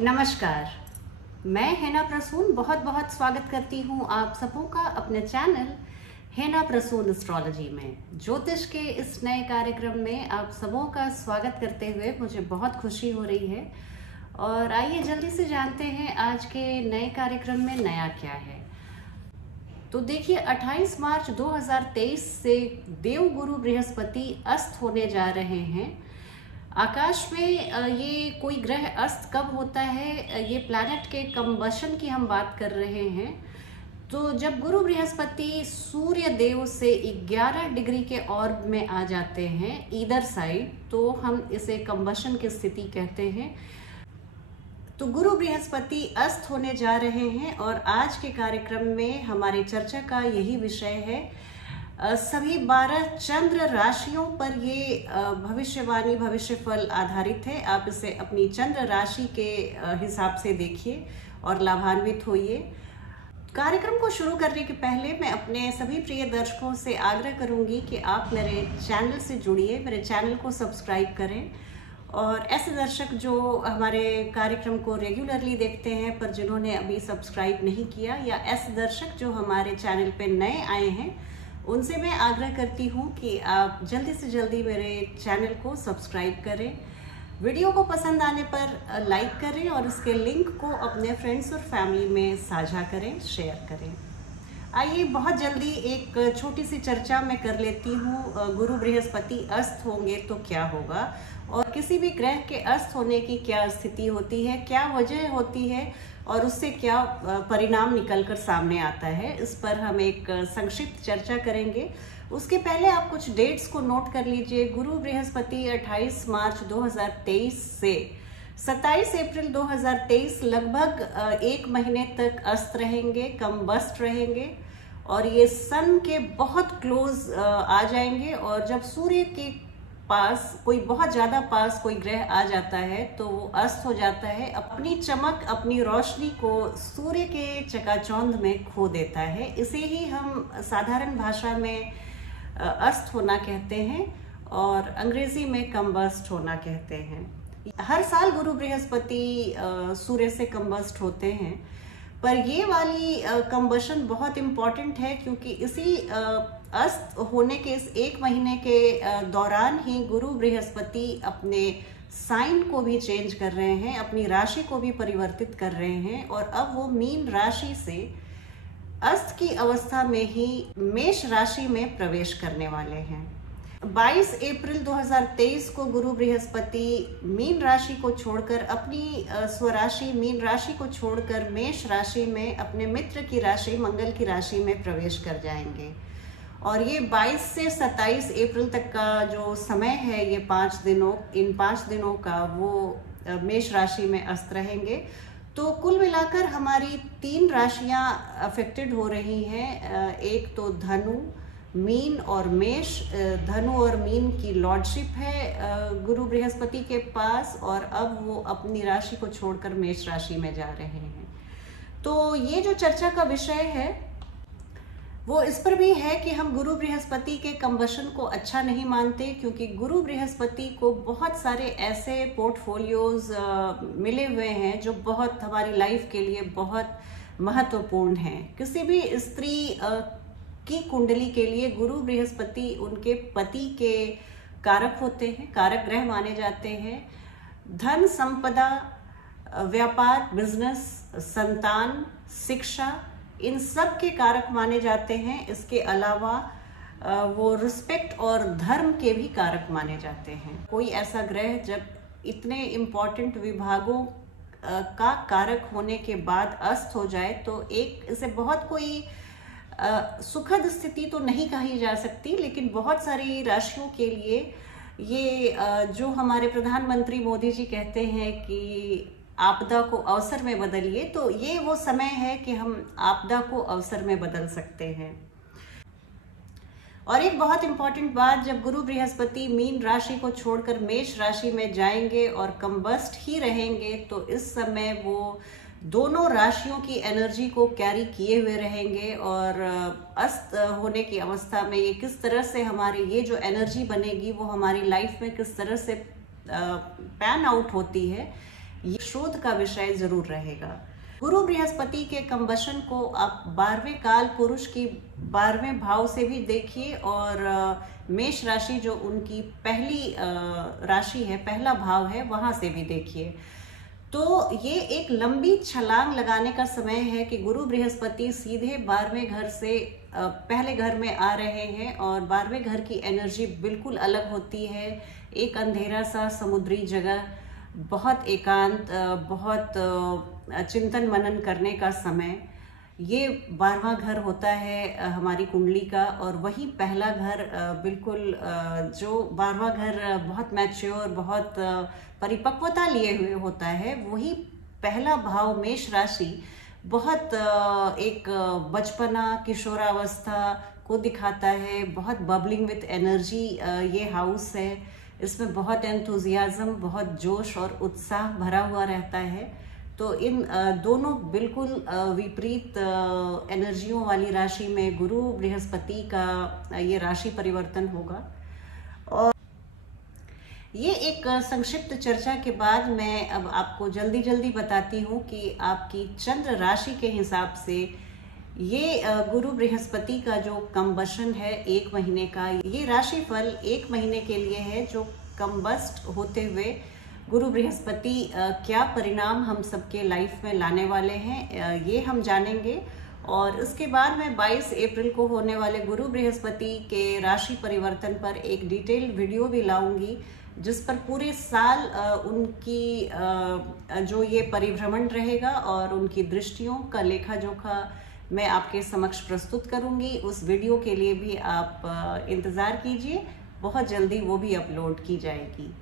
नमस्कार। मैं हेना प्रसून बहुत बहुत स्वागत करती हूँ आप सबों का अपने चैनल हेना प्रसून एस्ट्रोलॉजी में। ज्योतिष के इस नए कार्यक्रम में आप सबों का स्वागत करते हुए मुझे बहुत खुशी हो रही है। और आइए जल्दी से जानते हैं आज के नए कार्यक्रम में नया क्या है। तो देखिए 28 मार्च 2023 से देवगुरु बृहस्पति अस्त होने जा रहे हैं। आकाश में ये कोई ग्रह अस्त कब होता है, ये प्लैनेट के कंबशन की हम बात कर रहे हैं। तो जब गुरु बृहस्पति सूर्य देव से 11 डिग्री के ऑर्ब में आ जाते हैं ईदर साइड, तो हम इसे कंबशन की स्थिति कहते हैं। तो गुरु बृहस्पति अस्त होने जा रहे हैं और आज के कार्यक्रम में हमारी चर्चा का यही विषय है। सभी 12 चंद्र राशियों पर ये भविष्यवाणी भविष्यफल आधारित है। आप इसे अपनी चंद्र राशि के हिसाब से देखिए और लाभान्वित होइए। कार्यक्रम को शुरू करने के पहले मैं अपने सभी प्रिय दर्शकों से आग्रह करूंगी कि आप मेरे चैनल से जुड़िए, मेरे चैनल को सब्सक्राइब करें। और ऐसे दर्शक जो हमारे कार्यक्रम को रेगुलरली देखते हैं पर जिन्होंने अभी सब्सक्राइब नहीं किया, या ऐसे दर्शक जो हमारे चैनल पे नए आए हैं, उनसे मैं आग्रह करती हूँ कि आप जल्दी से जल्दी मेरे चैनल को सब्सक्राइब करें। वीडियो को पसंद आने पर लाइक करें और इसके लिंक को अपने फ्रेंड्स और फैमिली में साझा करें, शेयर करें। आइए बहुत जल्दी एक छोटी सी चर्चा मैं कर लेती हूँ। गुरु बृहस्पति अस्त होंगे तो क्या होगा, और किसी भी ग्रह के अस्त होने की क्या स्थिति होती है, क्या वजह होती है और उससे क्या परिणाम निकलकर सामने आता है, इस पर हम एक संक्षिप्त चर्चा करेंगे। उसके पहले आप कुछ डेट्स को नोट कर लीजिए। गुरु बृहस्पति 28 मार्च 2023 से 27 अप्रैल 2023 लगभग एक महीने तक अस्त रहेंगे, कम्बस्ट रहेंगे और ये सन के बहुत क्लोज आ जाएंगे। और जब सूर्य के पास कोई बहुत ज्यादा पास कोई ग्रह आ जाता है तो वो अस्त हो जाता है, अपनी चमक अपनी रोशनी को सूर्य के चकाचौंध में खो देता है। इसे ही हम साधारण भाषा में अस्त होना कहते हैं और अंग्रेजी में कम्बस्ट होना कहते हैं। हर साल गुरु बृहस्पति सूर्य से कम्बस्ट होते हैं, पर ये वाली कम्बशन बहुत इम्पॉर्टेंट है क्योंकि इसी अस्त होने के इस एक महीने के दौरान ही गुरु बृहस्पति अपने साइन को भी चेंज कर रहे हैं, अपनी राशि को भी परिवर्तित कर रहे हैं और अब वो मीन राशि से अस्त की अवस्था में ही मेष राशि में प्रवेश करने वाले हैं। 22 अप्रैल 2023 को गुरु बृहस्पति मीन राशि को छोड़कर अपनी स्वराशि मीन राशि को छोड़कर मेष राशि में अपने मित्र की राशि मंगल की राशि में प्रवेश कर जाएंगे। और ये 22 से 27 अप्रैल तक का जो समय है, ये 5 दिनों, इन 5 दिनों का वो मेष राशि में अस्त रहेंगे। तो कुल मिलाकर हमारी 3 राशियां अफेक्टेड हो रही हैं। एक तो धनु, मीन और मेष। धनु और मीन की लॉर्डशिप है गुरु बृहस्पति के पास और अब वो अपनी राशि को छोड़कर मेष राशि में जा रहे हैं। तो ये जो चर्चा का विषय है वो इस पर भी है कि हम गुरु बृहस्पति के कम्बशन को अच्छा नहीं मानते, क्योंकि गुरु बृहस्पति को बहुत सारे ऐसे पोर्टफोलियोज मिले हुए हैं जो बहुत हमारी लाइफ के लिए बहुत महत्वपूर्ण हैं। किसी भी स्त्री की कुंडली के लिए गुरु बृहस्पति उनके पति के कारक होते हैं, कारक ग्रह माने जाते हैं। धन, संपदा, व्यापार, बिजनेस, संतान, शिक्षा, इन सब के कारक माने जाते हैं। इसके अलावा वो रिस्पेक्ट और धर्म के भी कारक माने जाते हैं। कोई ऐसा ग्रह जब इतने इम्पोर्टेंट विभागों का कारक होने के बाद अस्त हो जाए तो एक इसे बहुत कोई सुखद स्थिति तो नहीं कही जा सकती, लेकिन बहुत सारी राशियों के लिए ये जो हमारे प्रधानमंत्री मोदी जी कहते हैं कि आपदा को अवसर में बदलिए, तो ये वो समय है कि हम आपदा को अवसर में बदल सकते हैं। और एक बहुत इंपॉर्टेंट बात, जब गुरु बृहस्पति मीन राशि को छोड़कर मेष राशि में जाएंगे और कम्बस्ट ही रहेंगे, तो इस समय वो दोनों राशियों की एनर्जी को कैरी किए हुए रहेंगे और अस्त होने की अवस्था में ये किस तरह से हमारी ये जो एनर्जी बनेगी वो हमारी लाइफ में किस तरह से पैन आउट होती है, ये शोध का विषय जरूर रहेगा। गुरु बृहस्पति के कंबशन को आप 12वें काल पुरुष की 12वें भाव से भी देखिए और मेष राशि जो उनकी पहली राशि है, पहला भाव है, वहां से भी देखिए। तो ये एक लंबी छलांग लगाने का समय है कि गुरु बृहस्पति सीधे 12वें घर से पहले घर में आ रहे हैं और 12वें घर की एनर्जी बिल्कुल अलग होती है। एक अंधेरा सा समुद्री जगह, बहुत एकांत, बहुत चिंतन मनन करने का समय। ये 12वां घर होता है हमारी कुंडली का और वही पहला घर बिल्कुल जो 12वां घर बहुत मैच्योर, बहुत परिपक्वता लिए हुए होता है, वही पहला भाव मेष राशि बहुत एक बचपना, किशोरावस्था को दिखाता है। बहुत बबलिंग विथ एनर्जी ये हाउस है। इसमें बहुत एंथुजियाज्म, बहुत जोश और उत्साह भरा हुआ रहता है। तो इन दोनों बिल्कुल विपरीत एनर्जियों वाली राशि में गुरु बृहस्पति का ये राशि परिवर्तन होगा। और ये एक संक्षिप्त चर्चा के बाद मैं अब आपको जल्दी जल्दी बताती हूँ कि आपकी चंद्र राशि के हिसाब से ये गुरु बृहस्पति का जो कंबशन है 1 महीने का, ये राशिफल 1 महीने के लिए है। जो कंबस्ट होते हुए गुरु बृहस्पति क्या परिणाम हम सबके लाइफ में लाने वाले हैं, ये हम जानेंगे। और इसके बाद मैं 22 अप्रैल को होने वाले गुरु बृहस्पति के राशि परिवर्तन पर एक डिटेल्ड वीडियो भी लाऊंगी, जिस पर पूरे साल उनकी जो ये परिभ्रमण रहेगा और उनकी दृष्टियों का लेखा जोखा मैं आपके समक्ष प्रस्तुत करूंगी। उस वीडियो के लिए भी आप इंतज़ार कीजिए, बहुत जल्दी वो भी अपलोड की जाएगी।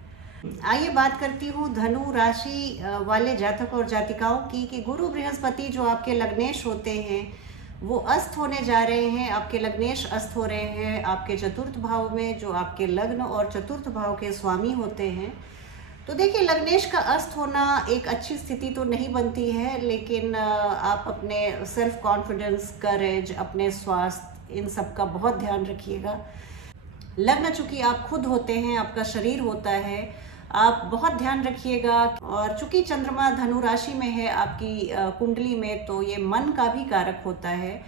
आइए बात करती हूँ धनु राशि वाले जातक और जातिकाओं की कि गुरु बृहस्पति जो आपके लग्नेश होते हैं वो अस्त होने जा रहे हैं। आपके लग्नेश अस्त हो रहे हैं आपके चतुर्थ भाव में, जो आपके लग्न और चतुर्थ भाव के स्वामी होते हैं। तो देखिए, लग्नेश का अस्त होना एक अच्छी स्थिति तो नहीं बनती है, लेकिन आप अपने सेल्फ कॉन्फिडेंस, करेज, अपने स्वास्थ्य, इन सब का बहुत ध्यान रखिएगा। लग्न चूंकि आप खुद होते हैं, आपका शरीर होता है, आप बहुत ध्यान रखिएगा। और चूंकि चंद्रमा धनु राशि में है आपकी कुंडली में, तो ये मन का भी कारक होता है।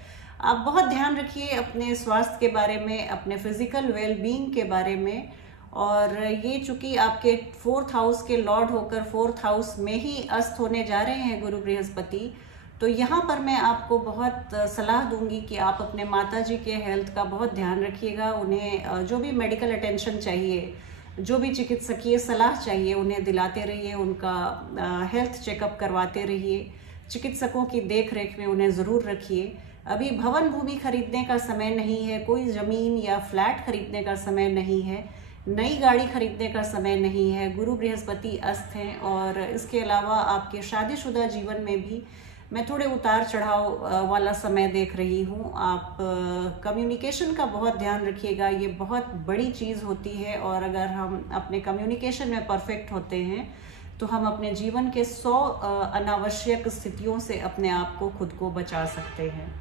आप बहुत ध्यान रखिए अपने स्वास्थ्य के बारे में, अपने फिजिकल वेल बीइंग के बारे में। और ये चूंकि आपके 4th हाउस के लॉर्ड होकर 4th हाउस में ही अस्त होने जा रहे हैं गुरु बृहस्पति, तो यहाँ पर मैं आपको बहुत सलाह दूंगी कि आप अपने माताजी के हेल्थ का बहुत ध्यान रखिएगा। उन्हें जो भी मेडिकल अटेंशन चाहिए, जो भी चिकित्सकीय सलाह चाहिए, उन्हें दिलाते रहिए, उनका हेल्थ चेकअप करवाते रहिए। चिकित्सकों की देख रेख में उन्हें ज़रूर रखिए। अभी भवन भूमि खरीदने का समय नहीं है, कोई ज़मीन या फ्लैट खरीदने का समय नहीं है, नई गाड़ी खरीदने का समय नहीं है। गुरु बृहस्पति अस्त हैं। और इसके अलावा आपके शादीशुदा जीवन में भी मैं थोड़े उतार चढ़ाव वाला समय देख रही हूँ। आप कम्युनिकेशन का बहुत ध्यान रखिएगा, ये बहुत बड़ी चीज़ होती है। और अगर हम अपने कम्युनिकेशन में परफेक्ट होते हैं तो हम अपने जीवन के 100 अनावश्यक स्थितियों से अपने आप को खुद को बचा सकते हैं।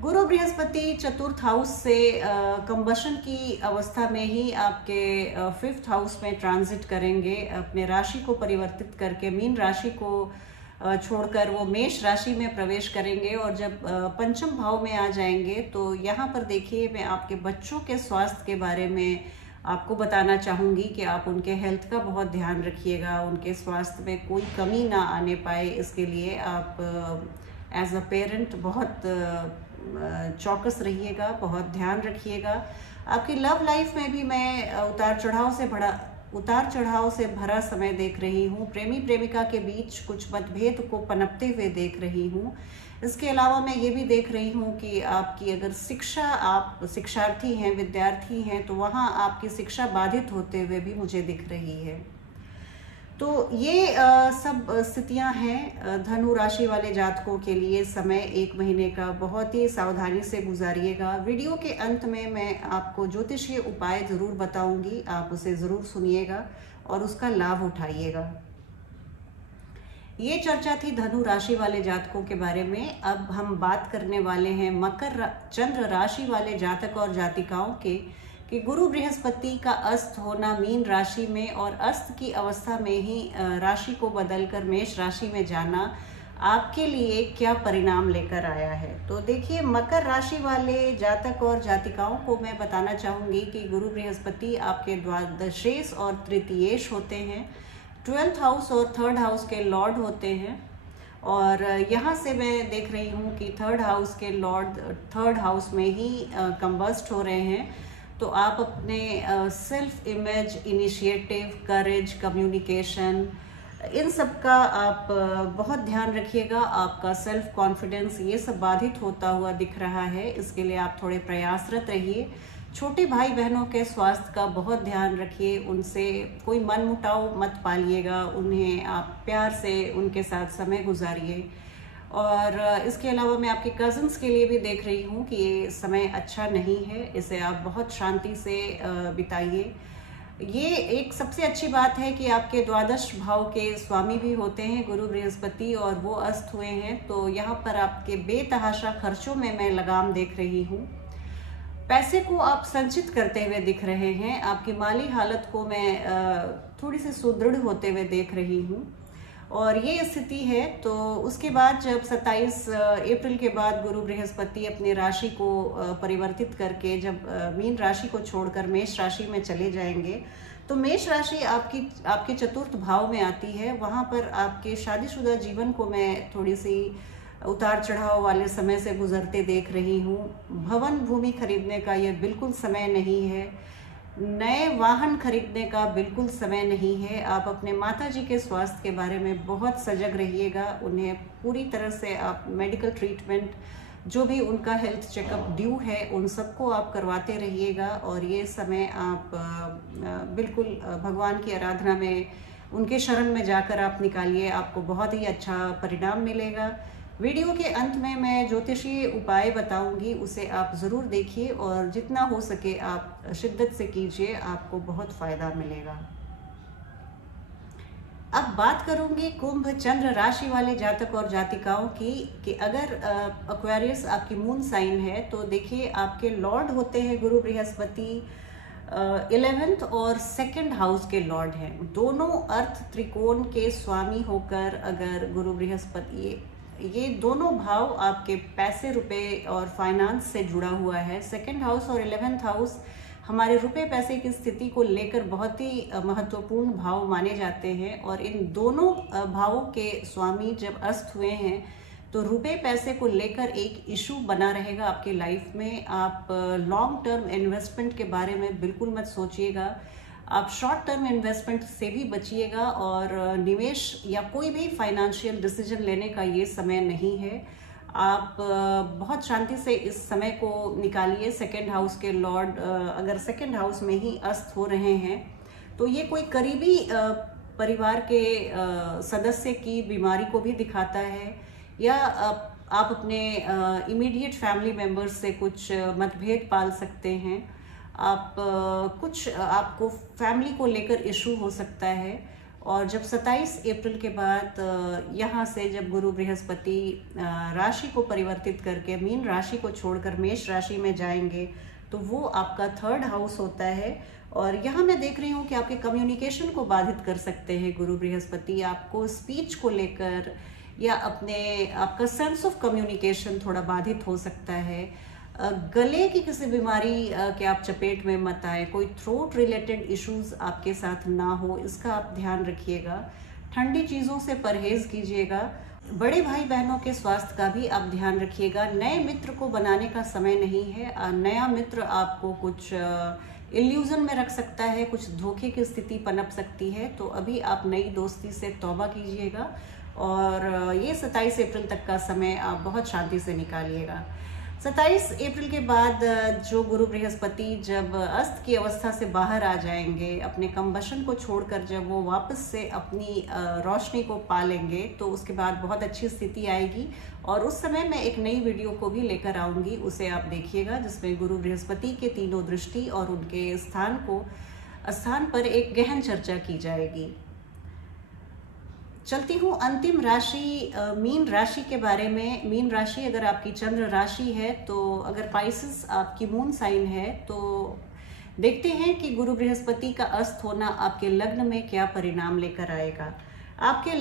गुरु बृहस्पति चतुर्थ हाउस से कंबशन की अवस्था में ही आपके 5th हाउस में ट्रांजिट करेंगे, अपने राशि को परिवर्तित करके मीन राशि को छोड़कर वो मेष राशि में प्रवेश करेंगे। और जब पंचम भाव में आ जाएंगे तो यहाँ पर देखिए, मैं आपके बच्चों के स्वास्थ्य के बारे में आपको बताना चाहूँगी कि आप उनके हेल्थ का बहुत ध्यान रखिएगा, उनके स्वास्थ्य में कोई कमी ना आने पाए। इसके लिए आप एज अ पेरेंट बहुत चौकस रहिएगा, बहुत ध्यान रखिएगा। आपकी लव लाइफ में भी मैं उतार चढ़ाव से भरा समय देख रही हूँ। प्रेमी प्रेमिका के बीच कुछ मतभेद को पनपते हुए देख रही हूँ। इसके अलावा मैं ये भी देख रही हूँ कि आपकी अगर आप शिक्षार्थी हैं, विद्यार्थी हैं, तो वहाँ आपकी शिक्षा बाधित होते हुए भी मुझे दिख रही है। तो ये सब स्थितियां हैं धनु राशि वाले जातकों के लिए। समय 1 महीने का बहुत ही सावधानी से गुजारिएगा। वीडियो के अंत में मैं आपको ज्योतिषीय उपाय ज़रूर बताऊंगी, आप उसे ज़रूर सुनिएगा और उसका लाभ उठाइएगा। ये चर्चा थी धनु राशि वाले जातकों के बारे में। अब हम बात करने वाले हैं मकर चंद्र राशि वाले जातक और जातिकाओं के कि गुरु बृहस्पति का अस्त होना मीन राशि में और अस्त की अवस्था में ही राशि को बदलकर मेष राशि में जाना आपके लिए क्या परिणाम लेकर आया है। तो देखिए, मकर राशि वाले जातक और जातिकाओं को मैं बताना चाहूँगी कि गुरु बृहस्पति आपके द्वादशेश और तृतीयेश होते हैं, 12th हाउस और 3rd हाउस के लॉर्ड होते हैं। और यहाँ से मैं देख रही हूँ कि 3rd हाउस के लॉर्ड 3rd हाउस में ही कंबस्ट हो रहे हैं। तो आप अपने सेल्फ इमेज, इनिशिएटिव, करेज, कम्युनिकेशन, इन सब का आप बहुत ध्यान रखिएगा। आपका सेल्फ कॉन्फिडेंस ये सब बाधित होता हुआ दिख रहा है, इसके लिए आप थोड़े प्रयासरत रहिए। छोटे भाई बहनों के स्वास्थ्य का बहुत ध्यान रखिए, उनसे कोई मनमुटाव मत पालिएगा, उन्हें आप प्यार से उनके साथ समय गुजारिए। और इसके अलावा मैं आपके कज़न्स के लिए भी देख रही हूँ कि ये समय अच्छा नहीं है, इसे आप बहुत शांति से बिताइए। ये एक सबसे अच्छी बात है कि आपके द्वादश भाव के स्वामी भी होते हैं गुरु बृहस्पति और वो अस्त हुए हैं, तो यहाँ पर आपके बेतहाशा खर्चों में मैं लगाम देख रही हूँ। पैसे को आप संचित करते हुए दिख रहे हैं, आपकी माली हालत को मैं थोड़ी सी सुदृढ़ होते हुए देख रही हूँ। और ये स्थिति है, तो उसके बाद जब 27 अप्रैल के बाद गुरु बृहस्पति अपनी राशि को परिवर्तित करके जब मीन राशि को छोड़कर मेष राशि में चले जाएंगे, तो मेष राशि आपके चतुर्थ भाव में आती है। वहाँ पर आपके शादीशुदा जीवन को मैं थोड़ी सी उतार चढ़ाव वाले समय से गुजरते देख रही हूँ। भवन भूमि खरीदने का यह बिल्कुल समय नहीं है, नए वाहन खरीदने का बिल्कुल समय नहीं है। आप अपने माताजी के स्वास्थ्य के बारे में बहुत सजग रहिएगा, उन्हें पूरी तरह से आप मेडिकल ट्रीटमेंट, जो भी उनका हेल्थ चेकअप ड्यू है, उन सबको आप करवाते रहिएगा। और ये समय आप बिल्कुल भगवान की आराधना में, उनके शरण में जाकर आप निकालिए, आपको बहुत ही अच्छा परिणाम मिलेगा। वीडियो के अंत में मैं ज्योतिषीय उपाय बताऊंगी, उसे आप ज़रूर देखिए और जितना हो सके आप शिद्दत से कीजिए, आपको बहुत फ़ायदा मिलेगा। अब बात करूंगी कुंभ चंद्र राशि वाले जातक और जातिकाओं की कि अगर एक्वेरियस आपकी मून साइन है, तो देखिए आपके लॉर्ड होते हैं गुरु बृहस्पति, 11th और 2nd हाउस के लॉर्ड हैं। दोनों अर्थ त्रिकोण के स्वामी होकर अगर गुरु बृहस्पति, ये दोनों भाव आपके पैसे, रुपए और फाइनेंस से जुड़ा हुआ है। 2nd हाउस और 11th हाउस हमारे रुपए पैसे की स्थिति को लेकर बहुत ही महत्वपूर्ण भाव माने जाते हैं। और इन दोनों भावों के स्वामी जब अस्त हुए हैं, तो रुपए पैसे को लेकर एक इशू बना रहेगा आपके लाइफ में। आप लॉन्ग टर्म इन्वेस्टमेंट के बारे में बिल्कुल मत सोचिएगा, आप शॉर्ट टर्म इन्वेस्टमेंट से भी बचिएगा और निवेश या कोई भी फाइनेंशियल डिसीजन लेने का ये समय नहीं है। आप बहुत शांति से इस समय को निकालिए। 2nd हाउस के लॉर्ड अगर 2nd हाउस में ही अस्त हो रहे हैं, तो ये कोई करीबी परिवार के सदस्य की बीमारी को भी दिखाता है, या आप अपने इमीडिएट फैमिली मेम्बर्स से कुछ मतभेद पाल सकते हैं। आपको फैमिली को लेकर इशू हो सकता है। और जब 27 अप्रैल के बाद यहाँ से जब गुरु बृहस्पति राशि को परिवर्तित करके मीन राशि को छोड़कर मेष राशि में जाएंगे, तो वो आपका 3rd हाउस होता है। और यहाँ मैं देख रही हूँ कि आपके कम्युनिकेशन को बाधित कर सकते हैं गुरु बृहस्पति, आपको स्पीच को लेकर या आपका सेंस ऑफ कम्युनिकेशन थोड़ा बाधित हो सकता है। गले की किसी बीमारी के आप चपेट में मत आए, कोई थ्रोट रिलेटेड इश्यूज आपके साथ ना हो, इसका आप ध्यान रखिएगा। ठंडी चीज़ों से परहेज कीजिएगा। बड़े भाई बहनों के स्वास्थ्य का भी आप ध्यान रखिएगा। नए मित्र को बनाने का समय नहीं है। नया मित्र आपको कुछ इल्यूजन में रख सकता है, कुछ धोखे की स्थिति पनप सकती है, तो अभी आप नई दोस्ती से तौबा कीजिएगा। और ये 27 अप्रैल तक का समय आप बहुत शांति से निकालिएगा। 27 अप्रैल के बाद जो गुरु बृहस्पति जब अस्त की अवस्था से बाहर आ जाएंगे, अपने कंबशन को छोड़कर जब वो वापस से अपनी रोशनी को पालेंगे, तो उसके बाद बहुत अच्छी स्थिति आएगी। और उस समय मैं एक नई वीडियो को भी लेकर आऊँगी, उसे आप देखिएगा, जिसमें गुरु बृहस्पति के तीनों दृष्टि और उनके स्थान पर एक गहन चर्चा की जाएगी। चलती हूँ अंतिम राशि मीन राशि के बारे में। मीन राशि अगर आपकी चंद्र राशि है, तो अगर पाइसेस आपकी मून साइन है, तो देखते हैं कि गुरु बृहस्पति का अस्त होना आपके लग्न में क्या परिणाम लेकर आएगा। आपके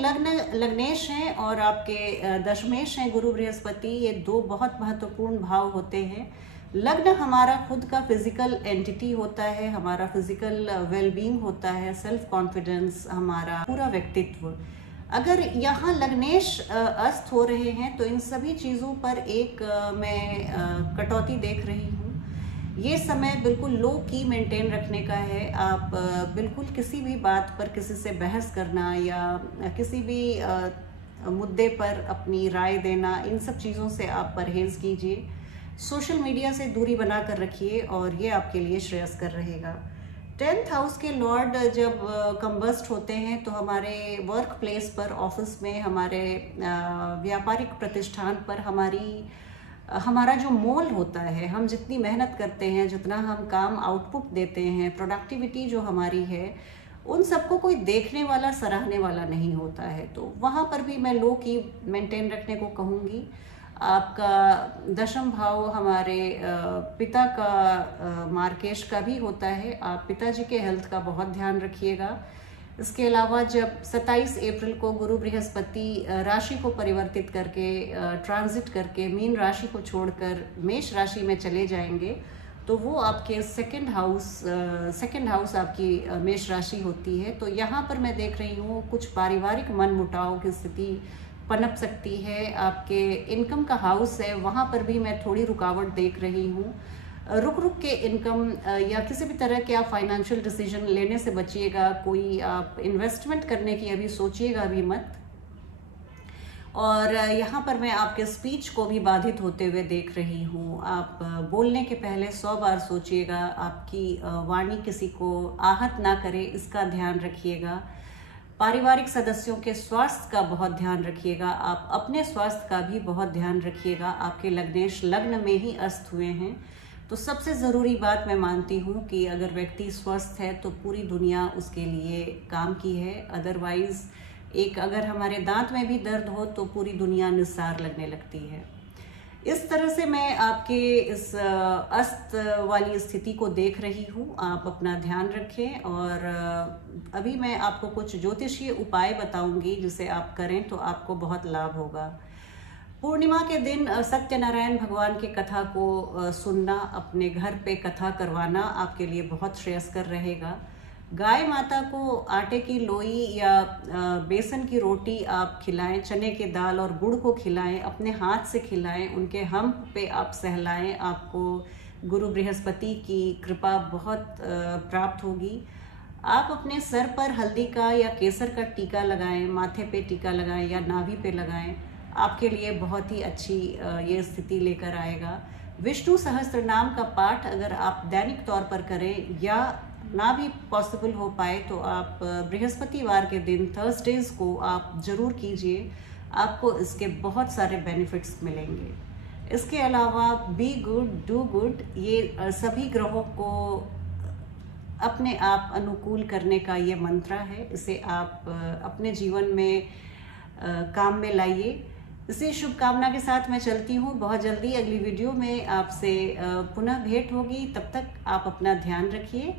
लग्नेश हैं और आपके दशमेश हैं गुरु बृहस्पति, ये दो बहुत महत्वपूर्ण भाव होते हैं। लग्न हमारा खुद का फिजिकल एंटिटी होता है, हमारा फिजिकल वेलबींग होता है, सेल्फ कॉन्फिडेंस, हमारा पूरा व्यक्तित्व। अगर यहाँ लग्नेश अस्त हो रहे हैं तो इन सभी चीज़ों पर एक मैं कटौती देख रही हूँ। ये समय बिल्कुल लो की मेंटेन रखने का है। आप बिल्कुल किसी भी बात पर किसी से बहस करना या किसी भी मुद्दे पर अपनी राय देना, इन सब चीज़ों से आप परहेज़ कीजिए। सोशल मीडिया से दूरी बना कर रखिए और ये आपके लिए श्रेयस्कर रहेगा। 10th हाउस के लॉर्ड जब कंबस्ट होते हैं तो हमारे वर्क प्लेस पर, ऑफिस में, हमारे व्यापारिक प्रतिष्ठान पर हमारा जो मोल होता है, हम जितनी मेहनत करते हैं, जितना हम काम आउटपुट देते हैं, प्रोडक्टिविटी जो हमारी है, उन सबको कोई देखने वाला, सराहने वाला नहीं होता है। तो वहाँ पर भी मैं लो की मेंटेन रखने को कहूँगी। आपका दशम भाव हमारे पिता का, मार्केश का भी होता है। आप पिताजी के हेल्थ का बहुत ध्यान रखिएगा। इसके अलावा जब 27 अप्रैल को गुरु बृहस्पति राशि को परिवर्तित करके, ट्रांजिट करके मीन राशि को छोड़कर मेष राशि में चले जाएंगे, तो वो आपके सेकंड हाउस आपकी मेष राशि होती है। तो यहाँ पर मैं देख रही हूँ कुछ पारिवारिक मनमुटाव की स्थिति पनप सकती है। आपके इनकम का हाउस है, वहाँ पर भी मैं थोड़ी रुकावट देख रही हूँ। रुक के इनकम या किसी भी तरह के आप फाइनेंशियल डिसीजन लेने से बचिएगा। कोई आप इन्वेस्टमेंट करने की अभी सोचिएगा भी मत। और यहाँ पर मैं आपके स्पीच को भी बाधित होते हुए देख रही हूँ। आप बोलने के पहले 100 बार सोचिएगा, आपकी वाणी किसी को आहत ना करे, इसका ध्यान रखिएगा। पारिवारिक सदस्यों के स्वास्थ्य का बहुत ध्यान रखिएगा। आप अपने स्वास्थ्य का भी बहुत ध्यान रखिएगा। आपके लग्नेश लग्न में ही अस्त हुए हैं, तो सबसे ज़रूरी बात मैं मानती हूँ कि अगर व्यक्ति स्वस्थ है तो पूरी दुनिया उसके लिए काम की है। अदरवाइज़ अगर हमारे दांत में भी दर्द हो तो पूरी दुनिया निस्सार लगने लगती है। इस तरह से मैं आपके इस अस्त वाली स्थिति को देख रही हूँ। आप अपना ध्यान रखें। और अभी मैं आपको कुछ ज्योतिषीय उपाय बताऊंगी जिसे आप करें तो आपको बहुत लाभ होगा। पूर्णिमा के दिन सत्यनारायण भगवान की कथा को सुनना, अपने घर पे कथा करवाना आपके लिए बहुत श्रेयस्कर रहेगा। गाय माता को आटे की लोई या बेसन की रोटी आप खिलाएं, चने के दाल और गुड़ को खिलाएं, अपने हाथ से खिलाएं, उनके हम्प पे आप सहलाएं। आपको गुरु बृहस्पति की कृपा बहुत प्राप्त होगी। आप अपने सर पर हल्दी का या केसर का टीका लगाएं, माथे पे टीका लगाएं या नाभि पे लगाएं। आपके लिए बहुत ही अच्छी ये स्थिति लेकर आएगा। विष्णु सहस्त्र नाम का पाठ अगर आप दैनिक तौर पर करें या ना भी पॉसिबल हो पाए तो आप बृहस्पतिवार के दिन, थर्सडेज को आप ज़रूर कीजिए। आपको इसके बहुत सारे बेनिफिट्स मिलेंगे। इसके अलावा बी गुड डू गुड, ये सभी ग्रहों को अपने आप अनुकूल करने का ये मंत्र है। इसे आप अपने जीवन में काम में लाइए। इसी शुभकामना के साथ मैं चलती हूँ। बहुत जल्दी अगली वीडियो में आपसे पुनः भेंट होगी। तब तक आप अपना ध्यान रखिए।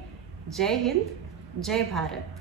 जय हिंद, जय भारत।